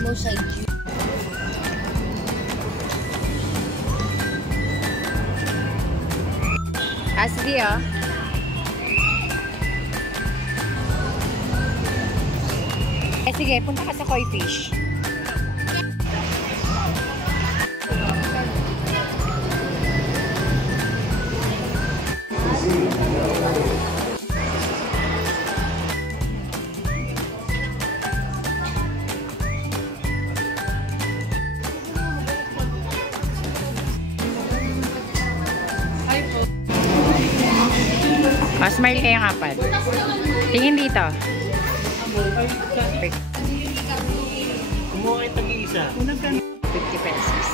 mismo siya juice. Sige oh. Sige, punta ka sa koi fish. Smile kayo kapal. Tingin dito. Kumuha kayo tag-iisa. 50 pesos.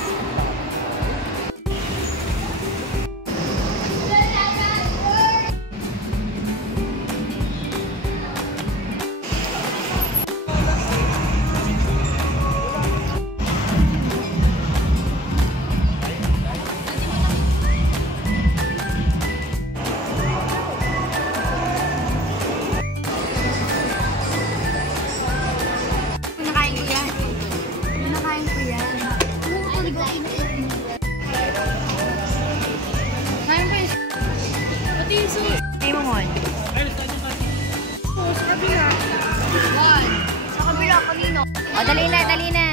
O, dali na, dali na.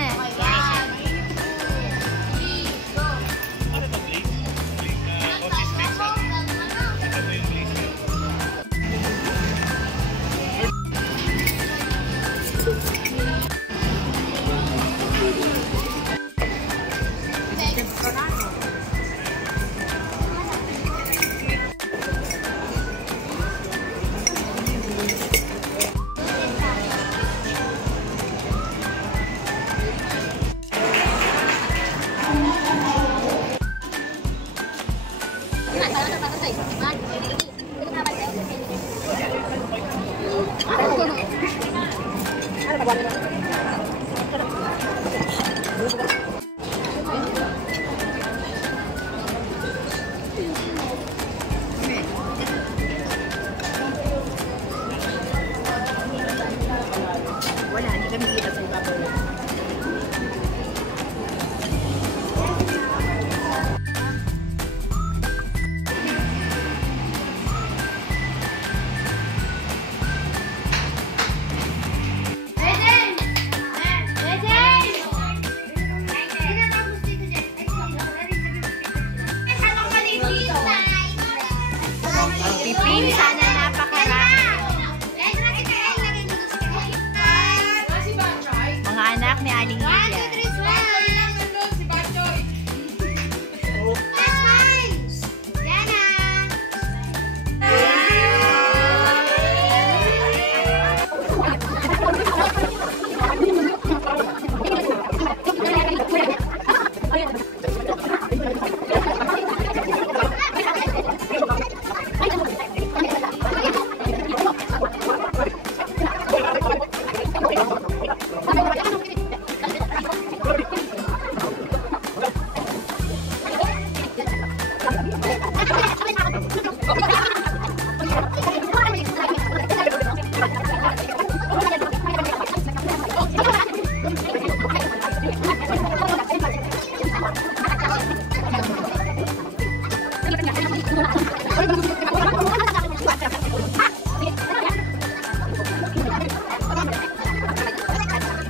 Wala, hindi kami kita sa ibabaw. Pipin, sana napakarami. Mga anak ni Aling Lilia.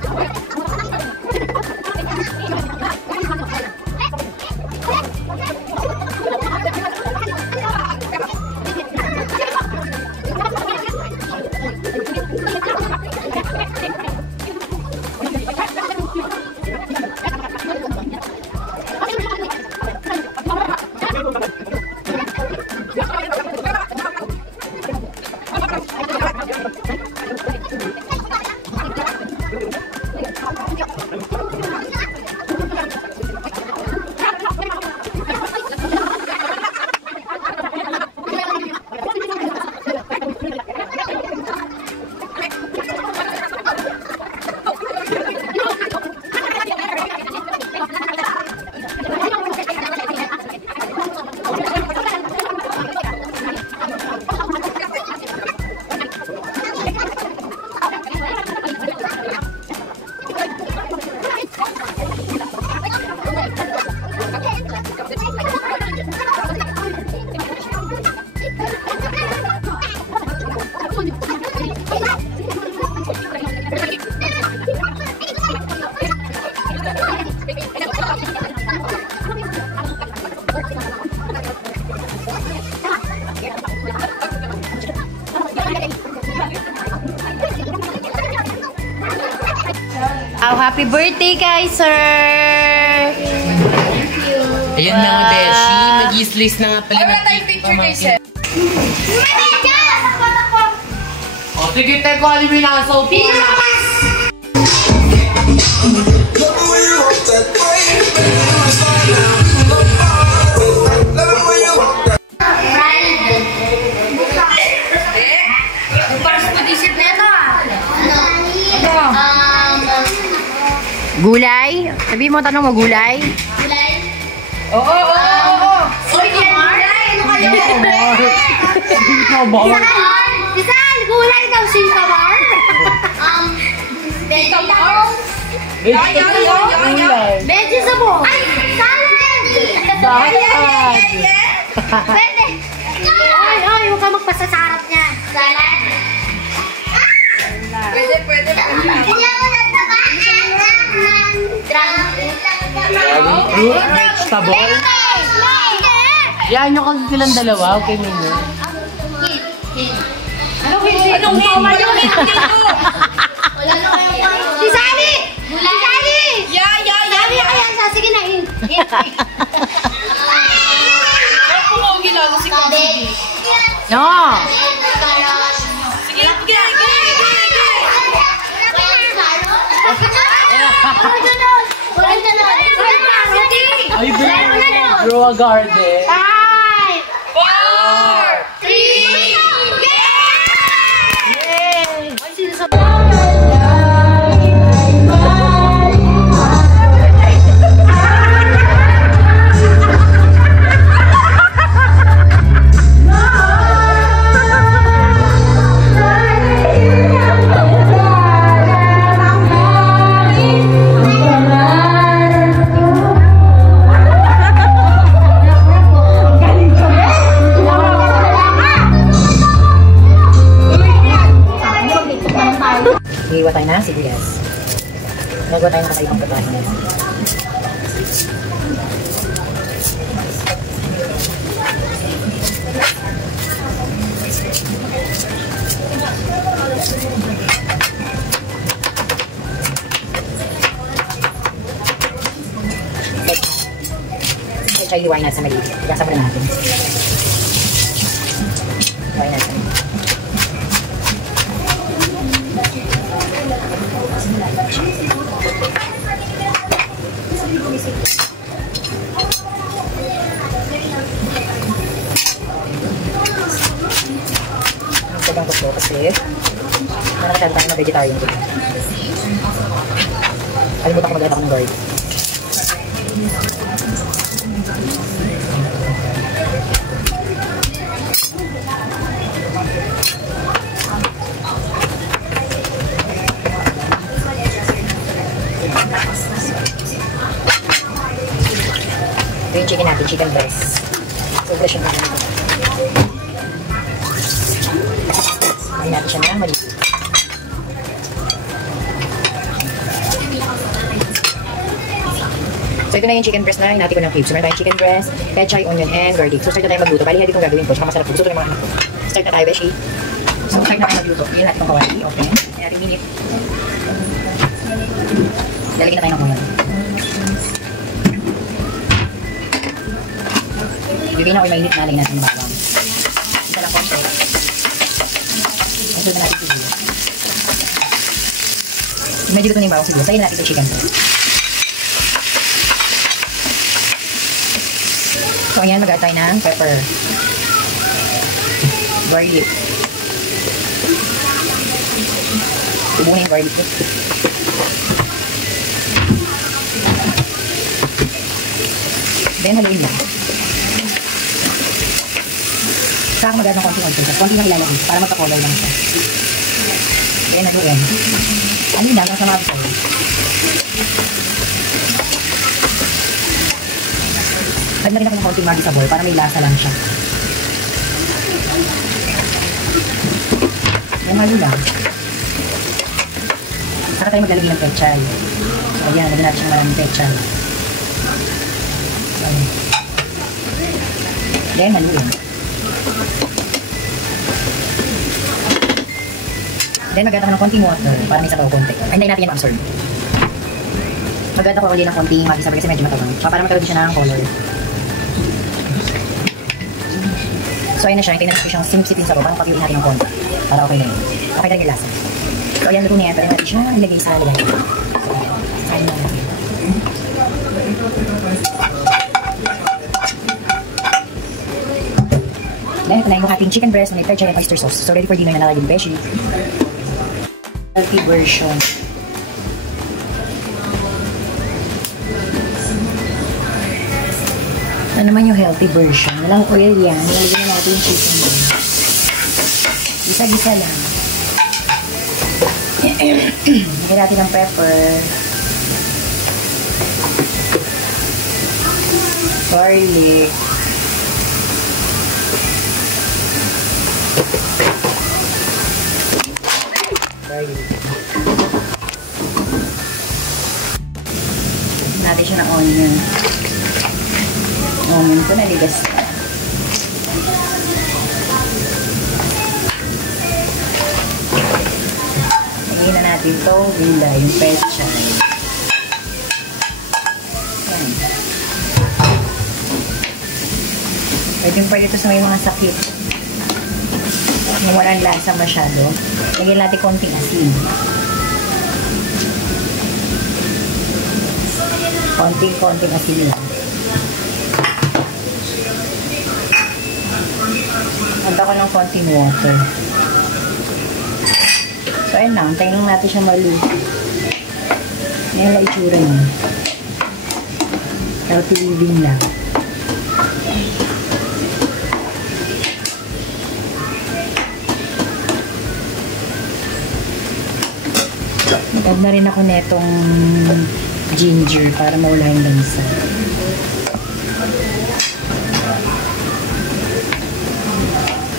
What? Happy birthday kay sir! Ayan na nga, Beshi. Mag-islis na nga pala. Wala tayong picture kay Sir. O, sige, teko, alim yung nakasaw po na. Gulay? Sabi mo, tanong mo, gulay? Oo. Gulay! Ano kayo? Saan? Gulay daw, singkamar? Vegetables? Vegetable? Ay, salad! Salad! Pwede! Ay, huwag ka magpasasarap niya. Salad? Pwede. Hindi ako nagtamaan. Dragon Fruit, vegetable. Yan nyo kasi silang dalawa. Okay, Mino. Anong hindi? Anong hindi? Si Sally! Si Sally! Sally, ayan siya. Sige na. Pumogi lalo si Kambi. No! Sige. Ay, grow a garden. 4, 3, Hiwa tayo na sibuyas. Nagawa tayo ng kakaibang pagkain. Kaya hiwain natin sa maliit. Ikasama na natin. Hiwain natin. Sagang ko po kasi nakakasal tayo na vegetarian ko. Kalimutan ko mag-edit ako ng guard. Ito yung chicken natin, chicken breast. So, fresh yung natin. Ay natin siya na maliit. So, ito na yung chicken breast na hinati ko ng cubes. So, meron tayong chicken breast, pechay, onion, and garlic. So, start na tayo magluto. Bali, hindi itong gagawin ko. Saka masarap po. Gusto ko yung mga anak ko. Start na tayo, beshi. So, start na tayo magluto. Iyan natin itong kawali. Okay. Iyan natin minute. Lalagyan na tayo ng oil. Ibigay na oil mainit na. Lagyan natin yung bawang. Isa lang konti. Ito na natin sibuyas. Medyo luto na yung bawang sibuyas. Lagyan na natin yung chicken. So, ayan, mag-add tayo ng pepper. Garlic. Tubunin yung garlic. Then, haluin lang. Saka mag-add ng konti-konti. Konti lang ilalagay para magka-color lang siya. Then, haluin. Ano yun lang, ang sama ko. Lagyan na rin ako ng konting Maggi sabor para may lasa lang siya. Yan, halo lang. Saka tayo maglalagay ng pechay. So, ayan, lagyan natin siyang maraming pechay. So, ayan. Then, haluin. Then, mag-add ako ng konting water para may sabaw konti. Hintayin natin yan ma-absorb. Maganda ko ulit ng konting magi-sabay kasi medyo matabang. So, para magkaroon siya ng color. So, ayun na siya. Hintayin na siyang simsipin sa baba. Parang pag-iuin natin ng konti. Para okay na yun. Okay na yung lasa. So, ayan, luto na yan. Pwede natin siya ilagay sa lagay. So, ayan na natin. Then, ito na yung ating chicken breast na may pecha and oyster sauce. So, ready for dinner na nalalagay yung beshi. Healthy version. Ano naman yung healthy version? Walang oil yan. Nilagyan na natin yung chicken breast. Gisa-gisa lang. Lagyan natin ng pepper. Garlic. Natin siya ng onion. Onion ko naligas na. Lagyan na natin itong gulay, yung pecha. Ayan. Pwede ito sa may mga sakit. Yung walang lasa masyado. Lagyan natin konting asin. Konting asin lang. Handa ko ng konting water. So, ayun lang. Antayin lang natin siya maluto. Ngayon lang itsura niya. Healthy living lang. Add na rin ako netong ginger para mawala yung lansa.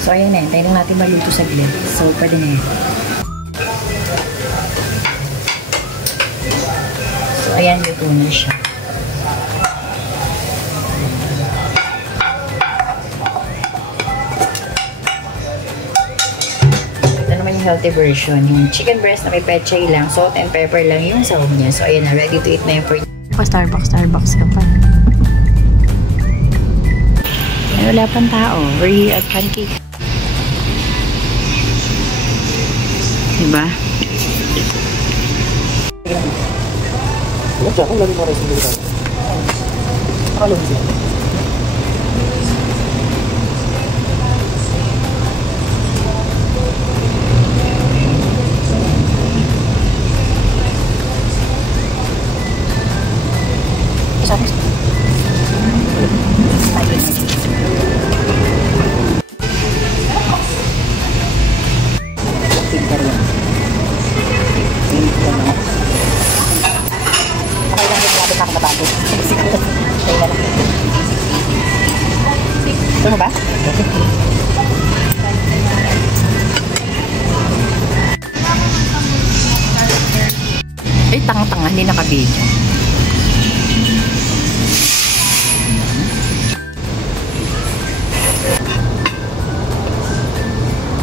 So, ayan na. Tayo lang natin maluto sa saglit. So, pwede na yan. So, ayan, luto na siya. Ito naman yung healthy version. Yung chicken breast na may pechay lang, salt and pepper lang yung sahog niya. So, ayan na. Ready to eat na yung for Starbucks ka pa. Wala pang tao. We're here at Pancake. Diba? Wala dyan, kung lagi mo rin sa mga alam siya. Ito mo ba? Ay, tanga-tanga. Hindi nakabidyo.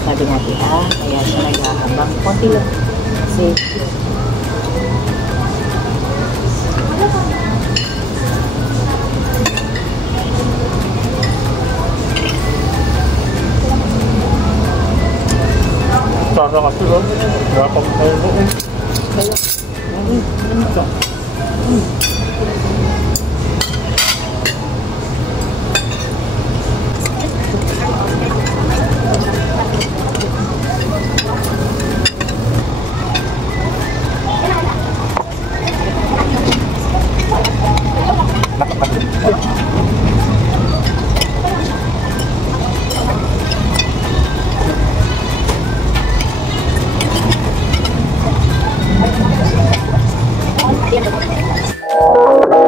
Sabi natin, kaya siya nag-aabang. Konti lang. Kasi, Para kasi lang, dapat tayo mo. kaya, ano ito? Thank you.